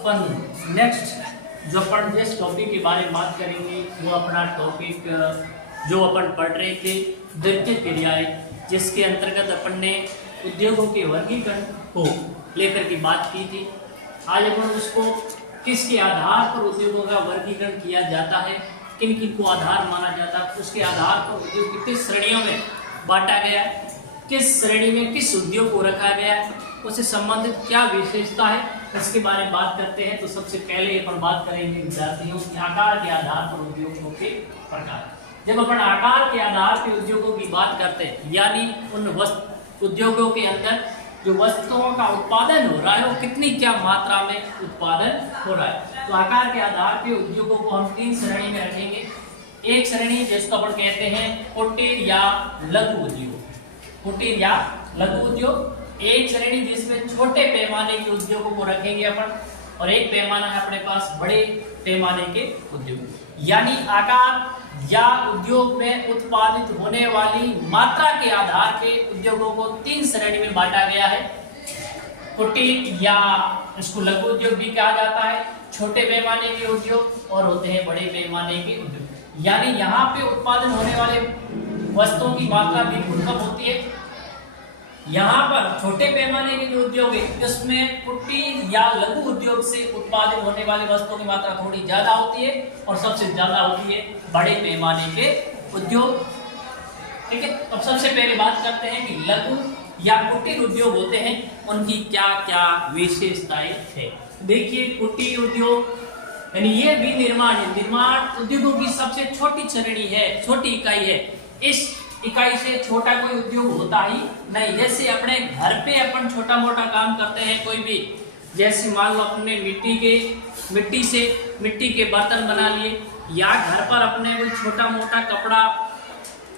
अपन next जो अपन जिस topic के बारे में बात करेंगे वो अपना टॉपिक जो अपन पढ़ रहे थे द्वितीय क्रियाएं, जिसके अंतर्गत अपन ने उद्योगों के वर्गीकरण को लेकर के बात की थी। आज अपन उसको किसके आधार पर उद्योगों का वर्गीकरण किया जाता है, किन किन को आधार माना जाता है, उसके आधार पर उद्योग किस श्रेणियों में बांटा गया है, किस श्रेणी में किस उद्योग को रखा गया है, उससे संबंधित क्या विशेषता है, इसके बारे में बात करते हैं। तो सबसे पहले अपन बात करेंगे विद्यार्थियों की आकार के आधार पर उद्योगों के प्रकार। जब अपन आकार के आधार पर उद्योगों की बात करते हैं, यानी उन उद्योगों के अंदर जो वस्तुओं का उत्पादन हो रहा है वो कितनी क्या मात्रा में उत्पादन हो रहा है, तो आकार के आधार पर उद्योगों को हम 3 श्रेणी में रखेंगे। एक श्रेणी जिसको अपन कहते हैं कुटीर या लघु उद्योग, कुटीर या लघु उद्योग। एक श्रेणी जिसमें छोटे पैमाने के उद्योगों को रखेंगे अपन, और एक पैमाना है अपने पास बड़े पैमाने के उद्योग। यानी आकार या उद्योग में उत्पादित होने वाली मात्रा के आधार पे उद्योगों को 3 श्रेणी में बांटा गया है। कुटीर या इसको लघु उद्योग भी कहा जाता है, छोटे पैमाने के उद्योग और होते हैं बड़े पैमाने के उद्योग। यानी यहाँ पे उत्पादन होने वाले वस्तुओं की मात्रा बिल्कुल कम होती है। यहाँ पर छोटे पैमाने के जो उद्योग है उसमें कुटीर या लघु उद्योग से उत्पादित होने वाली वस्तुओं की मात्रा थोड़ी ज्यादा होती है, और सबसे ज्यादा होती है बड़े पैमाने के उद्योग। ठीक है, अब सबसे पहले बात करते हैं कि लघु या कुटीर उद्योग होते हैं, उनकी क्या क्या विशेषताएं है। देखिए, कुटीर उद्योग यानी ये भी निर्माण उद्योगों की सबसे छोटी श्रेणी है, छोटी इकाई है। इस इकाई से छोटा कोई उद्योग होता ही नहीं। जैसे अपने घर पे अपन छोटा मोटा काम करते हैं कोई भी, जैसे मान लो अपने मिट्टी के बर्तन बना लिए, या घर पर अपने कोई छोटा मोटा कपड़ा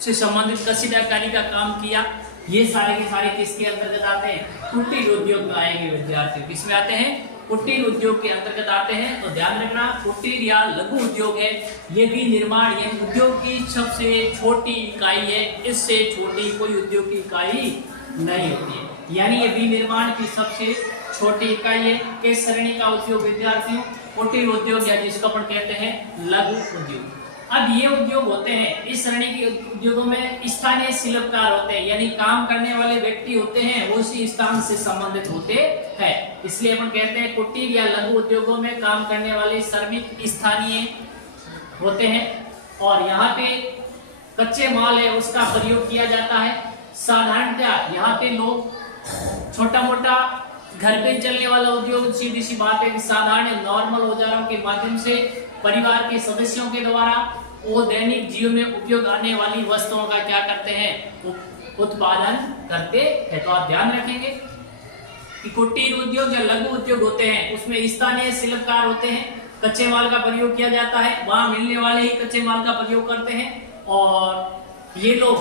से संबंधित कसीदाकारी का काम किया, ये सारे के सारे किसके अंतर्गत आते हैं? कुटीर उद्योग में आएंगे विद्यार्थी। किसमें आते हैं? कुटीर उद्योग के अंतर्गत आते हैं। तो ध्यान रखना, कुटीर या लघु उद्योग है, ये भी निर्माण यानी उद्योग की सबसे छोटी इकाई है। इससे छोटी कोई उद्योग की इकाई नहीं होती है, यानी ये भी निर्माण की सबसे छोटी इकाई है। किस श्रेणी का उद्योग विद्यार्थियों? कुटीर उद्योग, या जिसको अपन कहते हैं लघु उद्योग। अब ये उद्योग होते हैं, इस श्रेणी के उद्योगों में स्थानीय शिल्पकार होते हैं, यानी काम करने वाले व्यक्ति होते हैं वो उसी स्थान से संबंधित होते हैं। इसलिए अपन कहते हैं कुटीर या लघु उद्योगों में काम करने वाले श्रमिक स्थानीय होते हैं, और यहाँ पे कच्चे माल है उसका प्रयोग किया जाता है। साधारणतः यहाँ पे लोग छोटा मोटा घर पे चलने वाला उद्योग, सीधी सी बात है कि साधारण नॉर्मल औजारों के माध्यम से परिवार के सदस्यों के द्वारा वो दैनिक जीवन में उपयोग आने वाली वस्तुओं का क्या करते हैं? उत्पादन करते हैं। तो आप ध्यान रखेंगे कि कुटीर उद्योग या लघु उद्योग होते हैं उसमें स्थानीय शिल्पकार होते हैं, कच्चे माल का प्रयोग किया जाता है, वहां मिलने वाले ही कच्चे माल का प्रयोग करते हैं, और ये लोग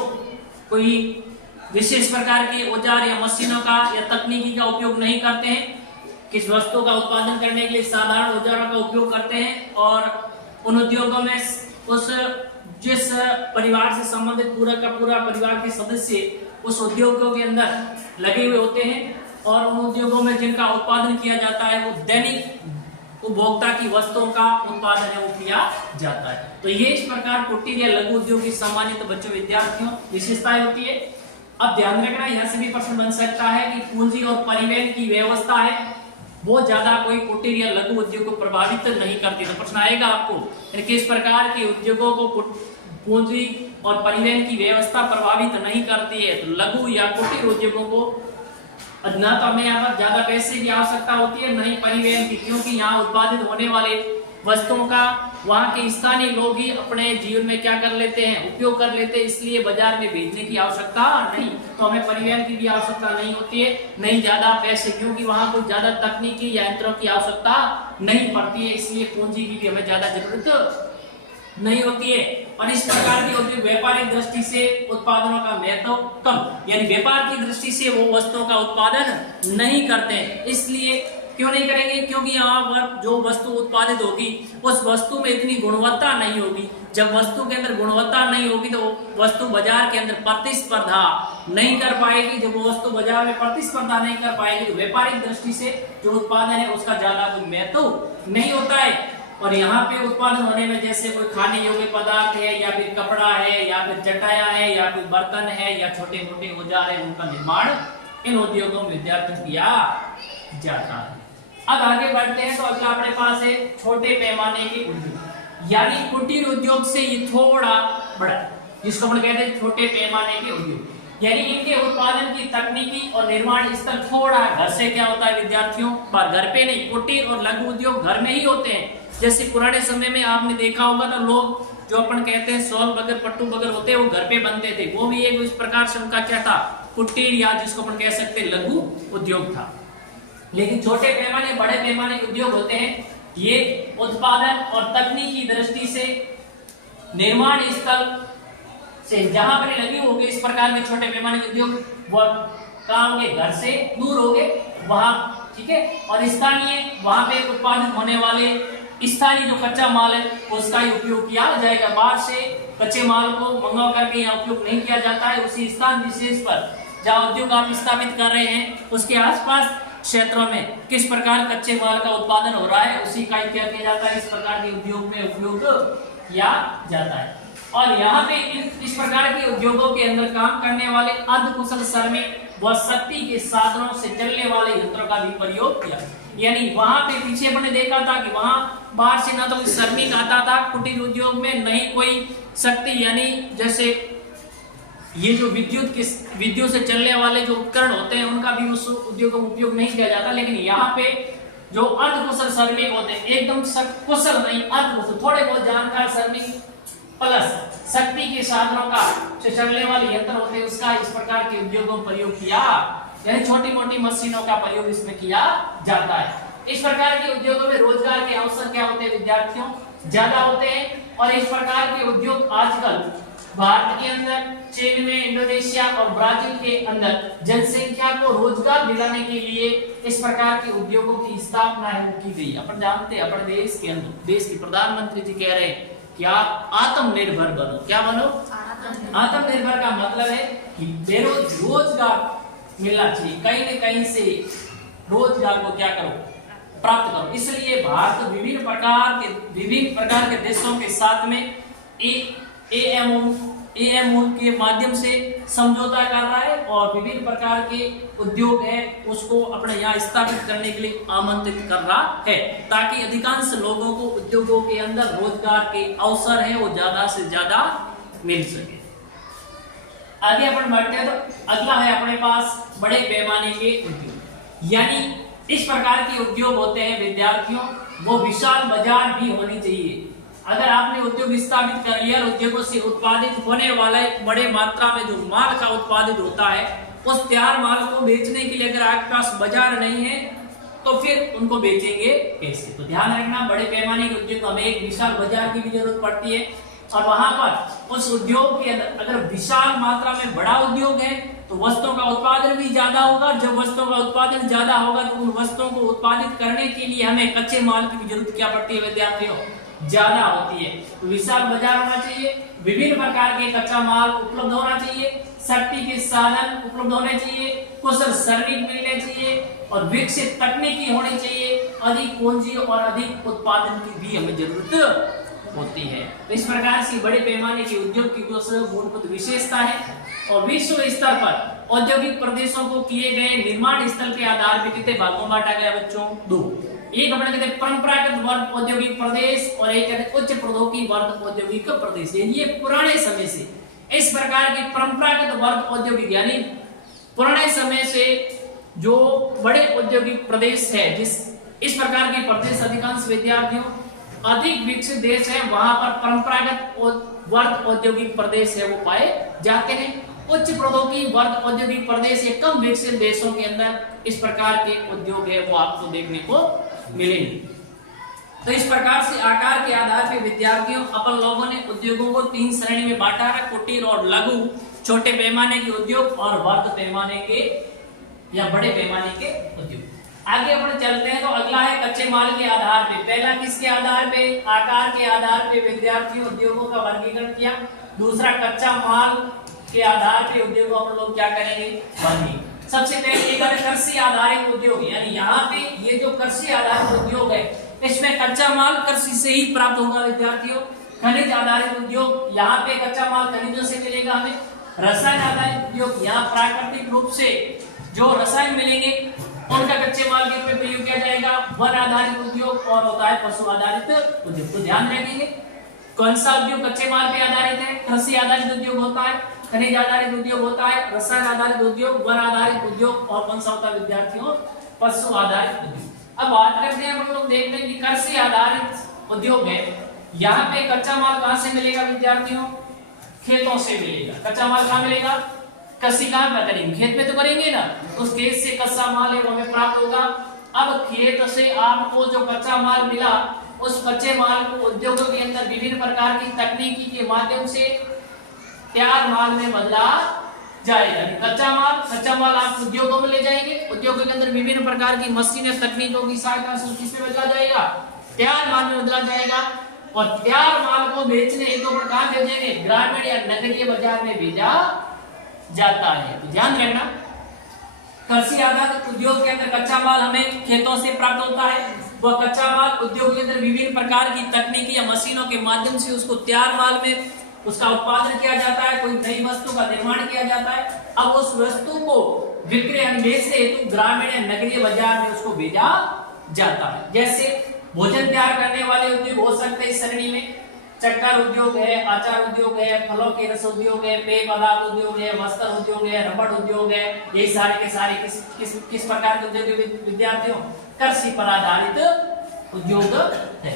कोई विशेष प्रकार के औजार या मशीनों का या तकनीकी का उपयोग नहीं करते हैं। किस वस्तु का उत्पादन करने के लिए साधारण औजारों का उपयोग करते हैं, और उन उद्योगों में जिस परिवार से संबंधित पूरा का पूरा परिवार के सदस्य उस उद्योगों के अंदर लगे हुए होते हैं, और उन उद्योगों में जिनका उत्पादन किया जाता है वो दैनिक उपभोक्ता की वस्तुओं का उत्पादन है वो किया जाता है। तो ये इस प्रकार कुटीर या लघु उद्योग की सामान्य बच्चों विद्यार्थियों विशेषताएं होती है। अब ध्यान रखना, यहाँ से भी प्रश्न बन सकता है कि पूंजी और परिवहन की व्यवस्था है वो ज्यादा कोई कुटीर या लघु उद्योग को प्रभावित नहीं करती। तो प्रश्न आएगा आपको किस प्रकार के उद्योगों को पूंजी और परिवहन की व्यवस्था प्रभावित नहीं करती है? तो लघु या कुटीर उद्योगों को न तो हमें यहाँ पर ज्यादा पैसे की आवश्यकता होती है, नहीं परिवहन की, क्योंकि यहाँ उत्पादित होने वाले वस्तुओं का वहाँ के स्थानीय लोग ही अपने जीवन में क्या कर लेते हैं? उपयोग कर लेते हैं, इसलिए बाजार में भेजने की आवश्यकता नहीं। तो हमें परिवहन की भी आवश्यकता नहीं होती है, नहीं ज्यादा पैसे, क्योंकि वहाँ कोई ज्यादा तकनीकी या यंत्रों की आवश्यकता नहीं पड़ती है, इसलिए पूंजी की भी हमें ज्यादा जरूरत नहीं होती है। और इस प्रकार के उद्योग व्यापारिक दृष्टि से उत्पादनों का महत्व कम, यानी व्यापार की दृष्टि से वो वस्तुओं का उत्पादन नहीं करते हैं, इसलिए क्यों नहीं करेंगे? क्योंकि यहाँ पर जो वस्तु उत्पादित होगी उस वस्तु में इतनी गुणवत्ता नहीं होगी। जब वस्तु के अंदर गुणवत्ता नहीं होगी तो वस्तु बाजार के अंदर प्रतिस्पर्धा नहीं कर पाएगी। जब वो वस्तु बाजार में प्रतिस्पर्धा नहीं कर पाएगी तो व्यापारिक दृष्टि से जो उत्पादन है उसका ज्यादा कोई महत्व नहीं होता है। और यहाँ पे उत्पादन होने में जैसे कोई खाने योग्य पदार्थ है या फिर कपड़ा है या फिर चटाया है या फिर बर्तन है या छोटे मोटे औजार है, उनका निर्माण इन उद्योगों में विद्यार्थियों किया जाता है। अब आगे बढ़ते हैं तो अगला अपने पास है छोटे पैमाने के उद्योग, यानी कुटीर उद्योग से ये थोड़ा बड़ा, जिसको हम कहते हैं छोटे पैमाने के उद्योग, यानी इनके उत्पादन की तकनीकी और निर्माण स्तर थोड़ा घर से क्या होता है विद्यार्थियों, पर घर पे नहीं, कुटीर और लघु उद्योग घर में ही होते हैं। जैसे पुराने समय में आपने देखा होगा ना, लोग जो अपन कहते हैं सॉल बगर पट्टू बगर होते हैं वो घर पे बनते थे, वो भी एक इस प्रकार से उनका क्या था, कुटीर या जिसको अपन कह सकते हैं लघु उद्योग था। लेकिन छोटे पैमाने बड़े पैमाने उद्योग होते हैं, ये उत्पादन और तकनीकी दृष्टि से निर्माण स्थल से जहां पर लगी होगी इस प्रकार के छोटे पैमाने के उद्योग वो कहाँ होंगे, घर से दूर होंगे वहां, ठीक है। और स्थानीय वहां पे उत्पादित होने वाले स्थानीय जो कच्चा माल है उसका ही उपयोग किया जाएगा। बाहर से कच्चे माल को मंगवा करके यहाँ उपयोग नहीं किया जाता है। उसी स्थान विशेष पर जहाँ उद्योग आप स्थापित कर रहे हैं उसके आसपास क्षेत्रों में किस प्रकार कच्चे माल का उत्पादन हो रहा है उसी का ही क्या किया जाता है, इस प्रकार के उद्योग में उपयोग किया जाता है। और यहाँ पे इस प्रकार के उद्योगों के अंदर काम करने वाले अर्धकुशल श्रमिक व शक्ति के साधनों से चलने वाले यंत्रों का भी प्रयोग किया। यानी वहां पे पीछे अपने देखा था कि वहां बाहर से ना तो कोई श्रमिक आता था कुटीर उद्योग में, नहीं कोई शक्ति, यानी जैसे ये जो विद्युत से चलने वाले जो उपकरण होते हैं उनका भी उस उद्योगों में उपयोग नहीं किया जाता। लेकिन यहाँ पे जो अर्धकुशल श्रमिक होते हैं, एकदम कुशल नहीं, अर्धकुशल, थोड़े बहुत जानकार श्रमिक प्लस शक्ति के साधनों का से चलने वाले यंत्र होते हैं, उसका इस प्रकार के उद्योगों में प्रयोग किया, यानी छोटी मोटी मशीनों का प्रयोग इसमें किया जाता है। इस प्रकार के उद्योगों में रोजगार के अवसर क्या होते हैं विद्यार्थियों, ज्यादा होते हैं। और इस प्रकार के उद्योग आजकल भारत के अंदर, चीन में, इंडोनेशिया और ब्राजील के अंदर जनसंख्या को रोजगार दिलाने के लिए इस प्रकार के उद्योगों की स्थापना है वो की गई। अपन जानते हैं अपने देश के अंदर, देश के प्रधानमंत्री जी कह रहे हैं कि आप आत्मनिर्भर बनो। क्या बनो? आत्मनिर्भर का मतलब है कि रोजगार मिलना चाहिए, कहीं न कहीं से रोजगार को क्या करो, प्राप्त करो। इसलिए भारत विभिन्न प्रकार के देशों के साथ में एएमओ के माध्यम से समझौता कर रहा है और विभिन्न प्रकार के उद्योग है उसको अपने यहाँ स्थापित करने के लिए आमंत्रित कर रहा है, ताकि अधिकांश लोगों को उद्योगों के अंदर रोजगार के अवसर है वो ज्यादा से ज्यादा मिल सके। आगे अपन बढ़ते हैं तो अगला है अपने पास बड़े पैमाने के उद्योग, यानी इस प्रकार के उद्योग होते हैं विद्यार्थियों, वो विशाल बाजार भी होनी चाहिए। अगर आपने उद्योग स्थापित कर लिया, उद्योगों से उत्पादित होने वाले बड़े मात्रा में जो माल का उत्पादित होता है उस तैयार माल को बेचने के लिए अगर आपके पास बाजार नहीं है तो फिर उनको बेचेंगे कैसे? तो ध्यान रखना, बड़े पैमाने के उद्योग हमें एक विशाल बाजार की भी जरूरत पड़ती है। और वहां पर उस उद्योग के अंदर अगर विशाल मात्रा में बड़ा उद्योग है तो वस्तुओं का उत्पादन भी ज्यादा होगा। जब वस्तुओं का उत्पादन ज्यादा होगा तो उन वस्तुओं को उत्पादित करने के लिए हमें कच्चे माल की भी जरूरत क्या पड़ती है विद्यार्थियों, ज्यादा होती है। तो विशाल बाजार होना चाहिए, विभिन्न प्रकार के कच्चा माल उपलब्ध होना चाहिए, शक्ति के साधन उपलब्ध होने चाहिए, कुशल श्रमिक मिलने चाहिए और विकसित तकनीकी होनी चाहिए, अधिक पूंजी और अधिक उत्पादन की भी हमें जरूरत होती है। तो इस प्रकार से बड़े पैमाने के उद्योग की मूलभूत विशेषता है। और विश्व स्तर पर औद्योगिक प्रदेशों को किए गए निर्माण स्थल के आधार पर कितने भागों में बांटा गया बच्चों? दो। एक अपने कहते हैं परंपरागत वर्ग औद्योगिक प्रदेश और एक कहते हैं उच्च प्रौद्योगिकी वर्ग औद्योगिक प्रदेश। ये पुराने समय से इस प्रकार के परंपरागत वर्ग औद्योगिक यानी पुराने समय से जो बड़े औद्योगिक प्रदेश है, जिस इस प्रकार के प्रदेश अधिकांश विद्यार्थियों अधिक विकसित देश है वहां पर परंपरागत वर्ग औद्योगिक प्रदेश है वो पाए जाते हैं। उच्च प्रौद्योगिकी वर्ग औद्योगिक प्रदेश या कम विकसित देशों के अंदर इस प्रकार के उद्योग है वो आपको देखने को मिलेंगे। तो इस प्रकार से आकार के आधार पर विद्यार्थियों अपन लोगों ने उद्योगों को तीन श्रेणी में बांटा है, कुटीर और लघु, छोटे पैमाने के उद्योग और वर्ग पैमाने के या बड़े पैमाने के उद्योग। आगे अपन चलते हैं तो अगला है कच्चे माल के आधार पे। पहला किसके आधार पे? आकार के आधार पे विद्यार्थी उद्योगों का वर्गीकरण किया। दूसरा कच्चा माल के आधार पे उद्योगों अपन लोग क्या करेंगे? वर्गीकरण। सबसे पहले एक है कृषि आधारित उद्योग, यानी यहाँ पे ये जो कृषि आधारित उद्योग है इसमें कच्चा माल कृषि से ही प्राप्त होगा विद्यार्थियों। खनिज आधारित उद्योग, यहाँ पे कच्चा माल खनिजों से मिलेगा हमें। रसायन आधारित उद्योग, यहाँ प्राकृतिक रूप से जो रसायन मिलेंगे उनका कच्चे माल के रूप में प्रयोग किया जाएगा। वन आधारित उद्योग और होता है पशु आधारित उद्योग। तो ध्यान रखेंगे कौन सा उद्योग कच्चे माल पे आधारित है? कृषि आधारित उद्योग होता है, खनिज आधारित उद्योग होता है, रसायन आधारित उद्योग, वन आधारित उद्योग और कौन सा होता है विद्यार्थियों? पशु आधारित उद्योग। अब बात करते हैं हम लोग देखते हैं कि कृषि आधारित उद्योग है, यहाँ पे कच्चा माल कहाँ से मिलेगा विद्यार्थियों? खेतों से मिलेगा। कच्चा माल कहाँ मिलेगा? कृषि कहाँ पर करेंगे? खेत में तो करेंगे ना, उस खेत से कच्चा माल है वो हमें प्राप्त होगा। अब खेत से आपको जो कच्चा माल मिला उस कच्चे माल को उद्योगों के अंदर विभिन्न प्रकार की तकनीकी के माध्यम से तैयार माल में बदला जाएगा। कच्चा माल आप उद्योगों में ले जाएंगे, उद्योगों के अंदर विभिन्न प्रकार की मशीनें तकनीकों की सहायता से किसमें बदला जाएगा? तैयार माल में बदला जाएगा। और तैयार माल को बेचने हेतु तो कहां भेजेंगे? ग्रामीण या नगरीय बाजार में भेजा जाता है। तो ध्यान रखना कृषि आधारित उद्योग के अंदर कच्चा माल हमें खेतों से प्राप्त होता है। वह कच्चा माल उद्योग के अंदर विभिन्न प्रकार की तकनीकी या मशीनों के माध्यम से उसको तैयार माल में उसका उत्पादन किया जाता है, कोई नई वस्तु का निर्माण किया जाता है। अब उस वस्तु को विक्रय बेचने हेतु ग्रामीण या नगरीय बाजार में उसको भेजा जाता है। जैसे भोजन तैयार करने वाले उद्योग हो सकते हैं इस श्रेणी में। चक्कर उद्योग है, अचार उद्योग है, फलों के रस उद्योग है, पेय पदार्थ उद्योग है, वस्त्र उद्योग है, रबड़ उद्योग है। ये सारे के सारे किस प्रकार के उद्योग विद्यार्थियों? कृषि पर आधारित उद्योग है।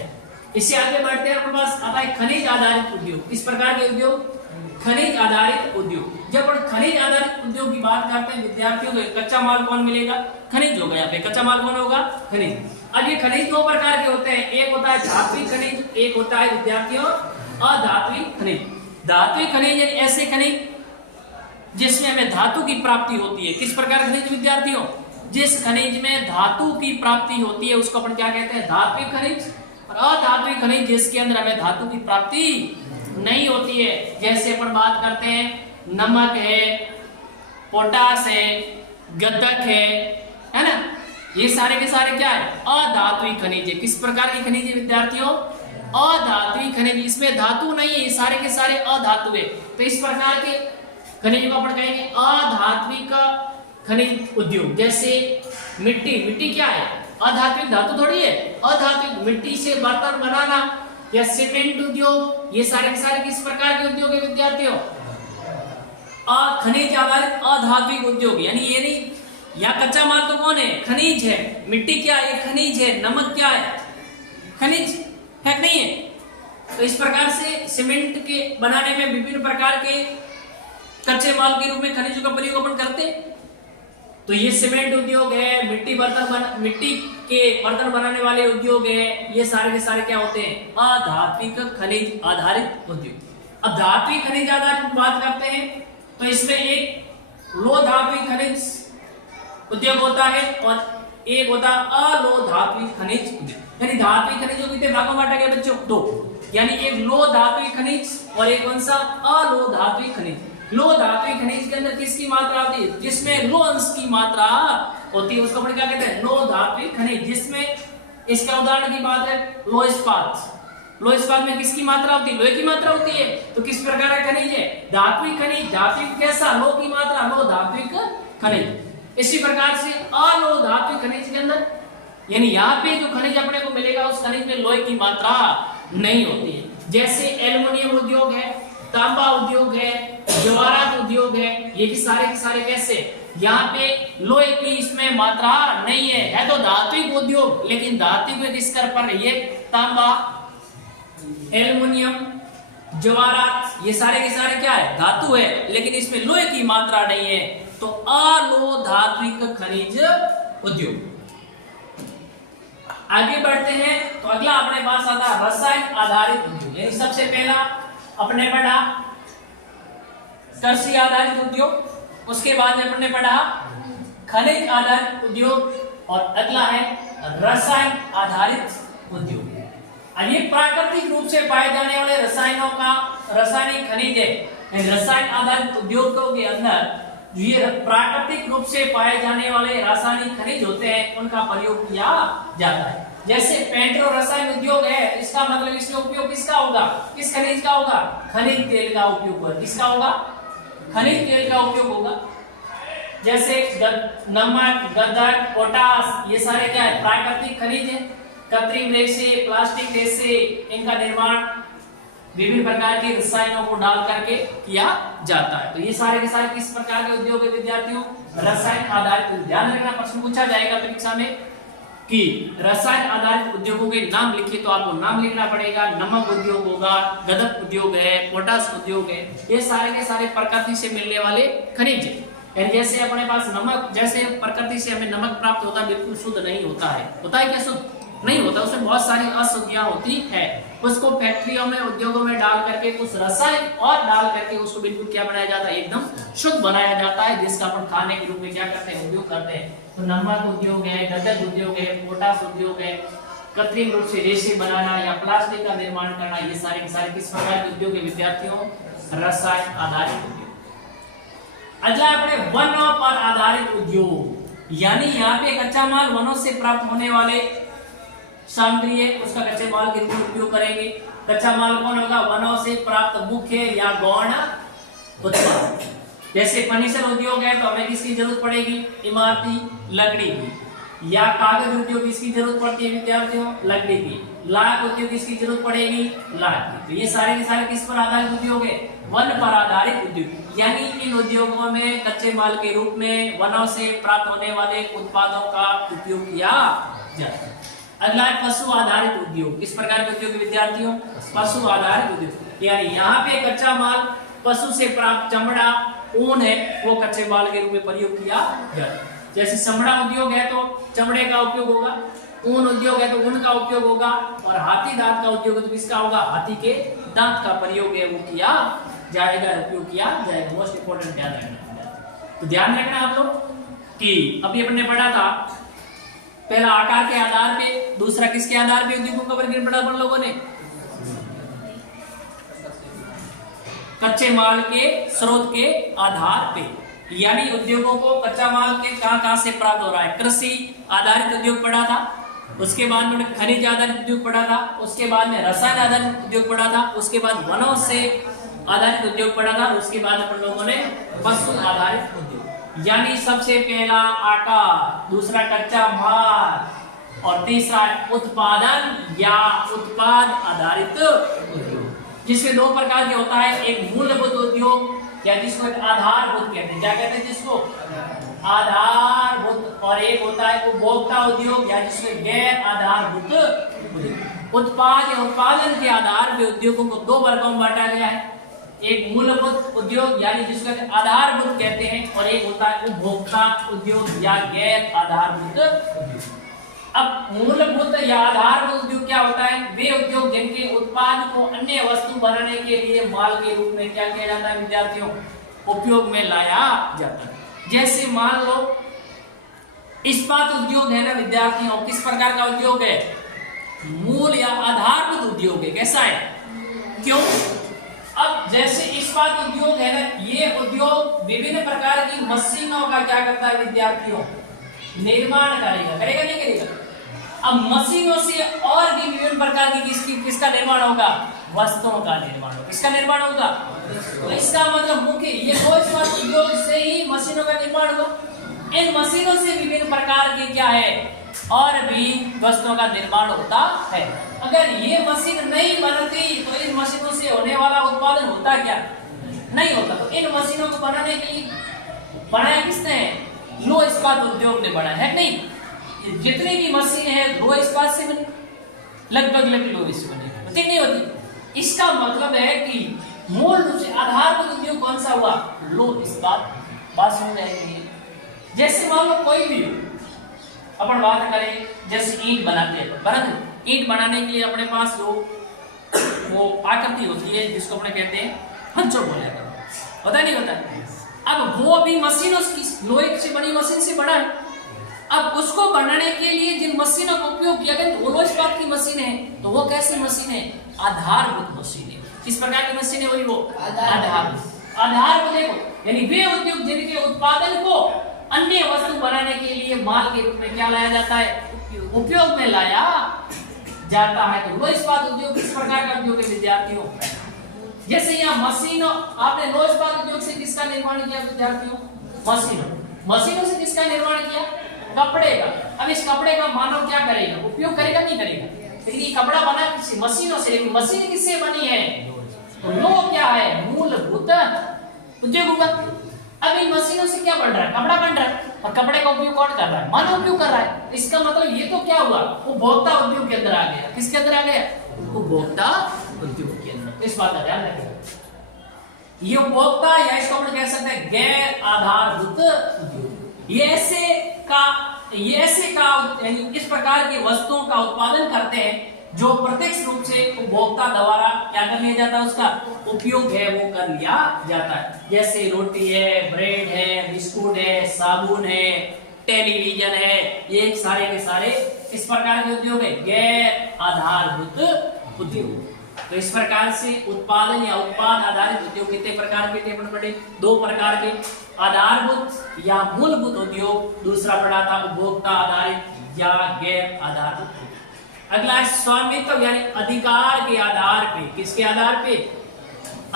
इससे आगे बढ़ते हैं अपने पास आता है खनिज आधारित उद्योग। किस प्रकार के उद्योग? खनिज आधारित उद्योग। जब हम खनिज आधारित उद्योग की बात करते हैं विद्यार्थियों को कच्चा माल कौन मिलेगा? खनिज होगा। यहाँ पे कच्चा माल कौन होगा? खनिज। अब ये खनिज दो प्रकार के होते हैं, एक होता है धात्विक खनिज, एक होता है विद्यार्थियों अधात्विक खनिज। धात्विक खनिज यानी ऐसे खनिज जिसमें हमें धातु की प्राप्ति होती है। किस प्रकार खनिज विद्यार्थियों? जिस खनिज में धातु की प्राप्ति होती है उसको अपन क्या कहते हैं? धात्विक खनिज। और अधात्विक खनिज जिसके अंदर हमें धातु की प्राप्ति नहीं होती है। जैसे अपन बात करते हैं नमक है, पोटास है, गंधक है ना, ये सारे के सारे क्या है? अधात्विक खनिज है। किस प्रकार की खनिज है विद्यार्थियों? अधात्विक खनिज। इसमें धातु नहीं है, ये सारे के सारे अधातु है। तो इस प्रकार के खनिज को अपन कहेंगे अधात्विक खनिज उद्योग। जैसे मिट्टी क्या है? अधात्विक धातु थोड़ी है। अधात्विक मिट्टी से बर्तन बनाना या सीमेंट उद्योग, ये सारे के सारे किस प्रकार के उद्योग है विद्यार्थियों? खनिज आधारित अधात्विक उद्योग। यानी ये नहीं, यहाँ कच्चा माल तो कौन है? खनिज है। मिट्टी क्या है? खनिज है। नमक क्या है? खनिज है नहीं है? तो इस प्रकार से सीमेंट के बनाने में विभिन्न प्रकार के कच्चे माल के रूप में खनिजों का प्रयोग अपन करते हैं। तो ये सीमेंट उद्योग है, मिट्टी के बर्तन बनाने वाले उद्योग है, ये सारे के सारे क्या होते हैं? अधात्विक खनिज आधारित उद्योग। अब धात्विक खनिज आधारित बात करते हैं तो इसमें एक लोधात्विक खनिज उद्योग होता है और एक होता है अलोधात्विक खनिज उद्योग। यानी धात्विक खनिजों कितने भागों में बांटा गया बच्चों? दो। यानी एक लोधात्विक खनिज और एक कौन सा? अलोधात्विक खनिज। लोधात्विक खनिज के अंदर किसकी मात्रा होती है? जिसमें लो अंश की मात्रा होती है उसको अपन क्या कहते हैं? लोधात्विक खनिज। जिसमें इसका उदाहरण की बात है लो इस्पात। लो इस्पात में किसकी मात्रा होती है? लोहे की मात्रा होती है। तो किस प्रकार का खनिज है? धात्विक खनिज। धात्विक कैसा? लो की मात्रा, लो धात्विक खनिज। इसी प्रकार से अलोधात्विक खनिज के अंदर यानी यहाँ पे जो खनिज अपने को मिलेगा उस खनिज में लोहे की मात्रा नहीं होती है। जैसे एल्युमिनियम उद्योग है, तांबा उद्योग है, जवाहरात उद्योग है, ये भी सारे के सारे कैसे? यहाँ पे लोहे की इसमें मात्रा नहीं है तो धात्विक उद्योग, लेकिन धात्विक स्तर पर ये तांबा, एल्युमिनियम, जवाहरात ये सारे के सारे क्या है? धातु है, लेकिन इसमें लोहे की मात्रा नहीं है। तो अलोधात्विक खनिज उद्योग। आगे बढ़ते हैं तो अगला अपने पास आता है रसायन आधारित उद्योग। यानी सबसे पहला अपने पढ़ा कृषि आधारित उद्योग, उसके बाद में अपने पढ़ा खनिज आधारित उद्योग, और अगला है रसायन आधारित उद्योग। अब ये प्राकृतिक रूप से पाए जाने वाले रसायनों का रासायनिक खनिज है। रसायन आधारित उद्योगों के अंदर ये प्राकृतिक रूप से पाए जाने वाले रासायनिक खनिज होते हैं, उनका प्रयोग किया जाता है। जैसे पेट्रो रसायन उद्योग है, इसका मतलब इसमें उपयोग किसका होगा, किस खनिज का होगा, खनिज तेल का उपयोग होगा। किसका होगा, खनिज तेल का उपयोग होगा। जैसे नमक, गंधक, पोटास, ये सारे क्या है, प्राकृतिक खनिज है। कृत्रिम रेशे, प्लास्टिक रेशे, इनका निर्माण विभिन्न प्रकार के रसायनों को डाल करके किया जाता है। तो ये सारे के सारे किस प्रकार के उद्योग है विद्यार्थियों, रसायन आधारित। ध्यान रखना, प्रश्न पूछा जाएगा परीक्षा में कि रसायन आधारित उद्योगों के नाम लिखिए, तो आपको नाम लिखना पड़ेगा। नमक उद्योग होगा, गंधक उद्योग है, पोटास उद्योग है, ये सारे के सारे प्रकृति से मिलने वाले खनिज है। जैसे अपने पास नमक, जैसे प्रकृति से हमें नमक प्राप्त होता है, बिल्कुल शुद्ध नहीं होता है। होता है क्या शुद्ध? नहीं होता, उसमें बहुत सारी अशुद्धियां होती है। उसको फैक्ट्रियों में, उद्योगों में डाल करके कुछ रसायन और डाल करके उसको बिल्कुल क्या बनाया जाता है, एकदम शुद्ध बनाया जाता है, जिसका अपन खाने के रूप में क्या करते हैं, उपयोग करते हैं। तो नमक उद्योग है, गंधक उद्योग है, पोटास उद्योग है, कृत्रिम रूप से रेशे बनाना या प्लास्टिक का निर्माण करना, ये सारे के सारे किस प्रकार के उद्योग है विद्यार्थियों, रसायन आधारित उद्योग। अगला अपने वनों पर आधारित उद्योग, यानी यहाँ पे कच्चा माल वनों से प्राप्त होने वाले सामग्री है, उसका कच्चे माल के रूप में उपयोग करेंगे। कच्चा माल कौन होगा, वनों से प्राप्त मुख्य या गौण उत्पाद। जैसे फर्नीचर उद्योग है तो हमें किसकी जरूरत पड़ेगी, इमारती लकड़ी की। या कागज उद्योग किसकी जरूरत पड़ती है विद्यार्थियों, लकड़ी की। लाख उद्योग किसकी जरूरत पड़ेगी, लाख की। तो ये सारे के सारे किस पर आधारित उद्योग है, वन पर आधारित उद्योग। यानी इन उद्योगों में कच्चे माल के रूप में वनों से प्राप्त होने वाले उत्पादों का उपयोग किया जाता है। अगला है पशु आधारित उद्योग। किस प्रकार के उद्योग विद्यार्थियों, पशु आधारित उद्योग। यानी यहाँ पे कच्चा माल पशु से प्राप्त चमड़ा, ऊन है, वो कच्चे माल के रूप में प्रयोग किया जाता है। जैसे चमड़ा उद्योग है तो चमड़े का उपयोग होगा, ऊन उद्योग है तो ऊन का उपयोग होगा, और हाथी दांत का उद्योग है तो किसका होगा, हाथी के दांत का प्रयोग है वो किया जाएगा, उपयोग किया जाएगा। मोस्ट इंपोर्टेंट ध्यान रखना। तो ध्यान रखना आप लोग कि अभी अपने पढ़ा था, पहला आकार के आधार पे, दूसरा किसके आधार पे उद्योगों का वर्गीकरण पढ़ा अपन लोगों ने, कच्चे माल के स्रोत के आधार पे। यानी उद्योगों को कच्चा माल के कहां से प्राप्त हो रहा है। कृषि आधारित उद्योग पढ़ा था, उसके बाद में खनिज आधारित उद्योग पढ़ा था, उसके बाद में रसायन आधारित उद्योग पढ़ा था, उसके बाद वनों से आधारित उद्योग पढ़ा था, उसके बाद अपन लोगों ने पशु आधारित उद्योग। यानी सबसे पहला आकार, दूसरा कच्चा माल और तीसरा उत्पादन या उत्पाद आधारित उद्योग, जिसमें दो प्रकार के होता है। एक मूलभूत उद्योग या जिसको आधारभूत कहते हैं, क्या कहते हैं जिसको, आधारभूत, और एक होता है उपभोक्ता उद्योग या जिसमें गैर आधारभूत उद्योग। उत्पाद या उत्पादन के आधार पे उद्योगों को दो वर्गों में बांटा गया है। एक मूलभूत उद्योग यानी जिसको आधारभूत कहते हैं, और एक होता है उपभोक्ता उद्योग या गैर आधारभूत उद्योग। अब मूलभूत या आधारभूत उद्योग क्या होता है, वे उद्योग जिनके उत्पाद को अन्य वस्तु बनाने के लिए माल के रूप में क्या किया जाता है विद्यार्थियों, उपयोग में लाया जाता है। जैसे मान लो इस्पात उद्योग है ना विद्यार्थियों, किस प्रकार का उद्योग है, मूल या आधारभूत उद्योग है। कैसा है, क्यों? अब जैसे इस्पात उद्योग है ना, ये उद्योग विभिन्न प्रकार की मशीनों का क्या करता है विद्यार्थियों, निर्माण करेगा, करेगा नहीं करेगा। अब मशीनों से और भी विभिन्न प्रकार की किसका निर्माण होगा, वस्तुओं का निर्माण होगा। किसका निर्माण होगा, तो इसका मतलब मुख्य ये दो इस्पात उद्योग से ही मशीनों का निर्माण होगा। इन मशीनों से विभिन्न प्रकार के क्या है, और भी वस्तुओं का निर्माण होता है। अगर ये मशीन नहीं बनती तो इन मशीनों से होने वाला उत्पादन होता क्या, नहीं होता। तो इन मशीनों को बनाने के लिए बनाया किसने, लो इस्पात उद्योग ने बनाया है। नहीं, जितनी भी मशीन है लो इस्पात से बनी, लगभग लो से बनी, नहीं होती। इसका मतलब है कि मूल रूप से आधारभूत उद्योग कौन सा हुआ, लो इस्पात। बात समझ आएगी। जैसे मान लो कोई भी अपन बात करें, जैसे ईंट बनाते हैं, बराबर। ईंट बनाने के लिए अपने पास जो वो आकृति होती है जिसको अपने कहते हैं हंचो बोला होता नहीं होता। अब वो भी मशीनों की लोहे से बनी मशीन से बड़ा है, अब उसको बनाने के लिए जिन मशीनों का उपयोग किया गया दोनों इस्पात की मशीन है, तो वो कैसी मशीन है? आधारभूत मशीन है। किस प्रकार की मशीन है वही वो? आधारभूत देखो, यानी वे उद्योग जिनके उत्पादन को अन्य वस्तु बनाने के लिए माल के रूप में क्या लाया जाता है? उपयोग में लाया जाता है। तो लो इस्पात उद्योग किस प्रकार का उद्योग है विद्यार्थियों? जैसे यहाँ मशीनों, आपने लो इस्पात उद्योग से किसका निर्माण किया विद्यार्थियों? मशीनों से किसका निर्माण किया? कपड़े का। अब इस कपड़े का मानव क्या करेगा? उपयोग करेगा नहीं करेगा? लेकिन ये कपड़ा बना किसी मशीनों से, लेकिन मशीन किससे बनी है? तो लो क्या है? मूलभूत उद्योग हुआ। अब इन मशीनों से क्या बन रहा है? कपड़ा बन रहा है, और कपड़े का उपयोग कौन कर रहा है? मानव उपयोग कर रहा है। इसका मतलब ये तो क्या हुआ? उपभोक्ता उद्योग के अंदर आ गया। किसके अंदर आ गया? उपभोक्ता उद्योग के अंदर। इस बात का ध्यान रखिएगा। ये उपभोक्ता या इसको हम कह सकते हैं गैर आधारभूत उद्योग। ये ऐसे का यानी इस प्रकार की वस्तुओं का उत्पादन करते हैं जो प्रत्यक्ष रूप से उपभोक्ता द्वारा क्या कर लिया जाता है? उसका उपयोग है वो कर लिया जाता है। जैसे रोटी है, ब्रेड है, बिस्कुट है, साबुन है, टेलीविजन है, ये सारे के सारे इस प्रकार के उद्योग है गैर आधारभूत उद्योग। तो इस प्रकार से उत्पादन या उत्पाद आधारित उद्योग कितने प्रकार के थे? बड़े दो प्रकार के, आधारभूत या मूलभूत उद्योग, दूसरा पड़ा था उपभोक्ता आधारित या गैर आधारभूत। अगला है स्वामित्व यानी अधिकार के आधार पे। किसके आधार पे?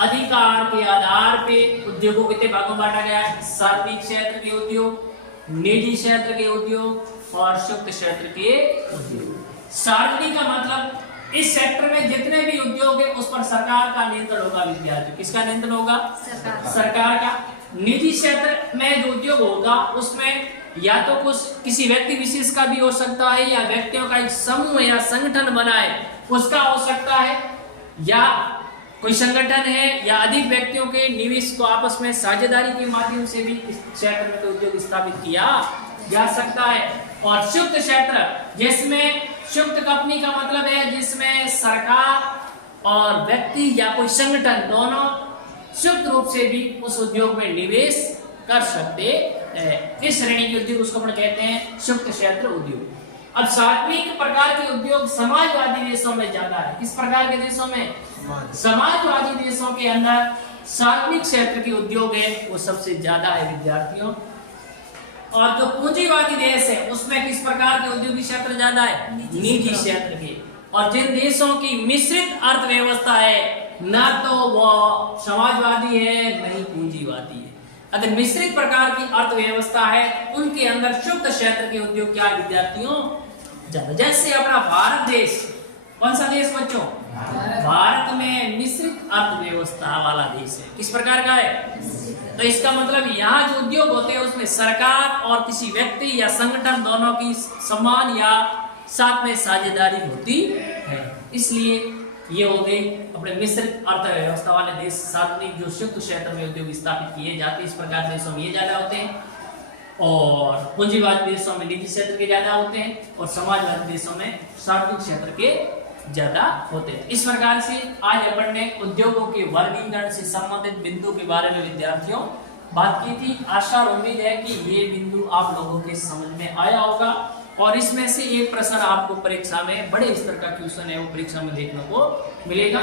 अधिकार के आधार पे उद्योगों कितने भागों में बांटा गया है? सार्वजनिक क्षेत्र के उद्योग, निजी क्षेत्र के उद्योग और संयुक्त क्षेत्र के उद्योग। सार्वजनिक का मतलब इस सेक्टर में जितने भी उद्योग है उस पर सरकार का नियंत्रण होगा विद्यार्थी। किसका नियंत्रण होगा? सरकार का। निजी क्षेत्र में जो उद्योग होगा उसमें या तो कुछ किसी व्यक्ति विशेष का भी हो सकता है, या व्यक्तियों का एक समूह या संगठन बना है उसका हो सकता है, या कोई संगठन है या अधिक व्यक्तियों के निवेश को आपस में साझेदारी के माध्यम से भी इस क्षेत्र में कोई उद्योग स्थापित किया जा सकता है। और संयुक्त क्षेत्र जिसमें संयुक्त कंपनी का मतलब है जिसमें सरकार और व्यक्ति या कोई संगठन दोनों संयुक्त रूप से भी उस उद्योग में निवेश कर सकते हैं। इस श्रेणी के उद्योग उसको हम कहते हैं संयुक्त क्षेत्र उद्योग। अब सार्वजनिक प्रकार के उद्योग समाजवादी देशों में ज्यादा है। किस प्रकार के देशों में? समाजवादी देशों के अंदर सार्वजनिक क्षेत्र के उद्योग है वो सबसे ज्यादा है विद्यार्थियों। और जो पूंजीवादी देश है उसमें किस प्रकार के उद्योगिक क्षेत्र ज्यादा है? निजी क्षेत्र के। और जिन देशों की मिश्रित अर्थव्यवस्था है ना तो वो समाजवादी है नहीं पूंजीवादी है। अगर मिश्रित प्रकार की अर्थव्यवस्था है उनके अंदर संयुक्त क्षेत्र के उद्योग क्या विद्यार्थियों? ज्यादा। जैसे अपना भारत देश, कौन सा देश बच्चों? भारत में मिश्रित अर्थव्यवस्था वाला देश है। किस प्रकार का है? तो इसका मतलब यहाँ जो उद्योग होते हैं उसमें सरकार और किसी व्यक्ति या संगठन दोनों की समान या साथ में साझेदारी होती है। इसलिए ये हो गई अपने मिश्रित अर्थव्यवस्था वाले देश। सार्वजनिक जो संयुक्त क्षेत्र में उद्योग स्थापित किए जाते हैं इस प्रकार देशों में ये ज्यादा होते हैं, और पूंजीवादी देशों में निजी क्षेत्र के ज्यादा होते हैं, और समाजवादी देशों में सार्वजनिक क्षेत्र के ज्यादा होते हैं। इस प्रकार से आज अपन ने उद्योगों के वर्गीकरण से संबंधित बिंदु के बारे में विद्यार्थियों बात की थी। आशा और उम्मीद है कि ये बिंदु आप लोगों के समझ में आया होगा, और इसमें से एक प्रश्न आपको परीक्षा में बड़े स्तर का क्वेश्चन है वो परीक्षा में देखने को मिलेगा।